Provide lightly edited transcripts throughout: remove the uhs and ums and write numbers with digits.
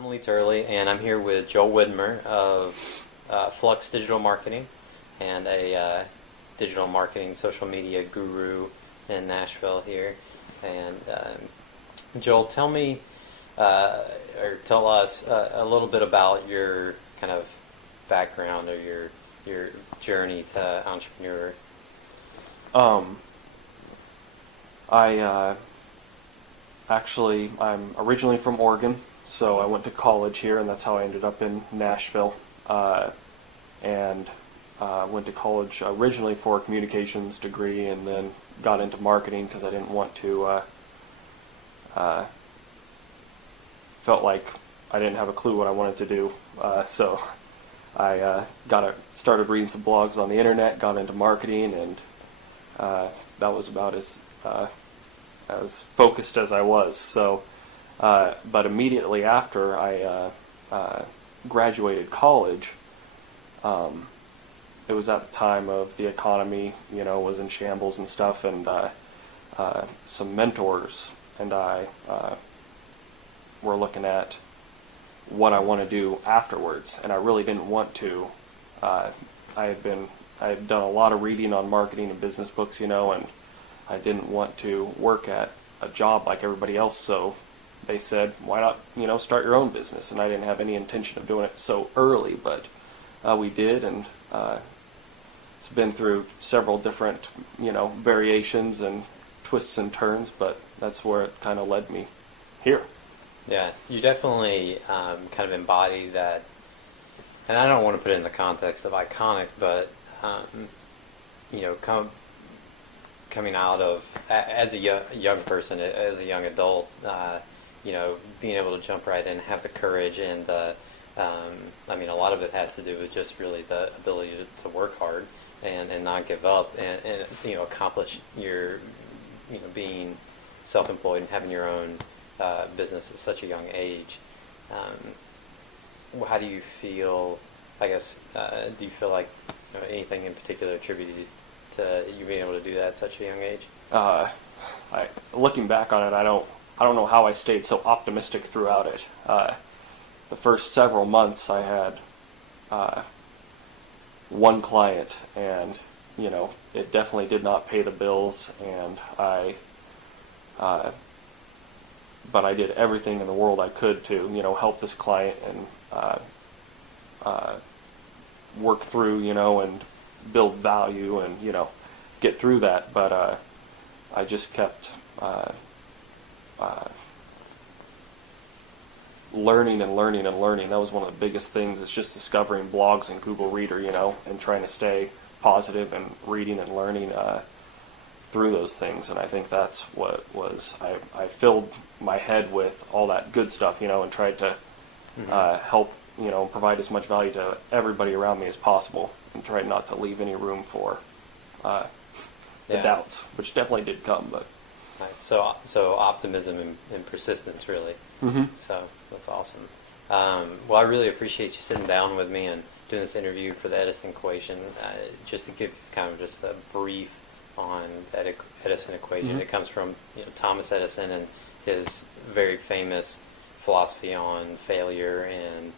I'm Lee Turley, and I'm here with Joel Widmer of Flux Digital Marketing, and a digital marketing social media guru in Nashville here. And Joel, tell me, or tell us a little bit about your kind of background or your journey to entrepreneur. I'm originally from Oregon, so I went to college here, and that's how I ended up in Nashville. And went to college originally for a communications degree, and then got into marketing because I didn't want to. Felt like I didn't have a clue what I wanted to do, so I started reading some blogs on the internet, got into marketing, and that was about as focused as I was. So, but immediately after I graduated college, it was at the time of the economy, was in shambles and stuff, and some mentors and I were looking at what I want to do afterwards, and I really didn't want to. I had done a lot of reading on marketing and business books, and I didn't want to work at a job like everybody else, so they said, why not, start your own business? And I didn't have any intention of doing it so early, but we did, and it's been through several different, variations and twists and turns, but that's where it kind of led me here. Yeah, you definitely kind of embody that, and I don't want to put it in the context of iconic, but coming out of, as a young person, as a young adult, being able to jump right in, have the courage, and a lot of it has to do with just really the ability to work hard and not give up, and accomplish your, being self-employed and having your own business at such a young age. How do you feel, I guess, do you feel like anything in particular attributed to you being able to do that at such a young age? Looking back on it, I don't know how I stayed so optimistic throughout it. The first several months I had one client, and it definitely did not pay the bills, and but I did everything in the world I could to help this client and work through and build value and get through that. But I just kept learning and learning and learning. That was one of the biggest things, is just discovering blogs and Google Reader, and trying to stay positive and reading and learning through those things. And I think that's what was, I filled my head with all that good stuff, and tried to help, provide as much value to everybody around me as possible, and tried not to leave any room for the doubts, which definitely did come. But nice. So optimism and persistence, really. Mm-hmm. So that's awesome. Well, I really appreciate you sitting down with me and doing this interview for the Edison equation. Just to give kind of just a brief on that Edison equation. Mm-hmm. It comes from Thomas Edison and his very famous philosophy on failure, and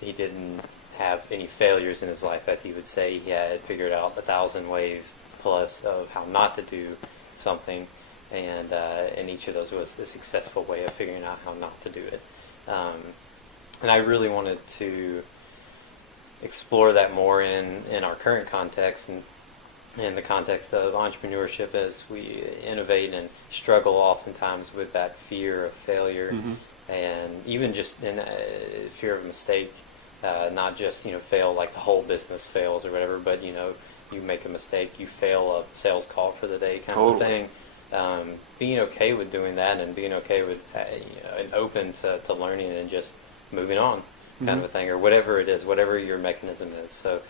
he didn't have any failures in his life, as he would say. He had figured out 1,000 ways plus of how not to do something, and each of those was a successful way of figuring out how not to do it. And I really wanted to explore that more in our current context, and in the context of entrepreneurship, as we innovate and struggle oftentimes with that fear of failure, mm-hmm. and even just in fear of mistake. Not just fail like the whole business fails or whatever, but you make a mistake, you fail a sales call for the day, kind Totally. of thing. Being okay with doing that, and being okay with and open to learning and just moving on, kind Mm-hmm. of a thing, or whatever it is, whatever your mechanism is. So.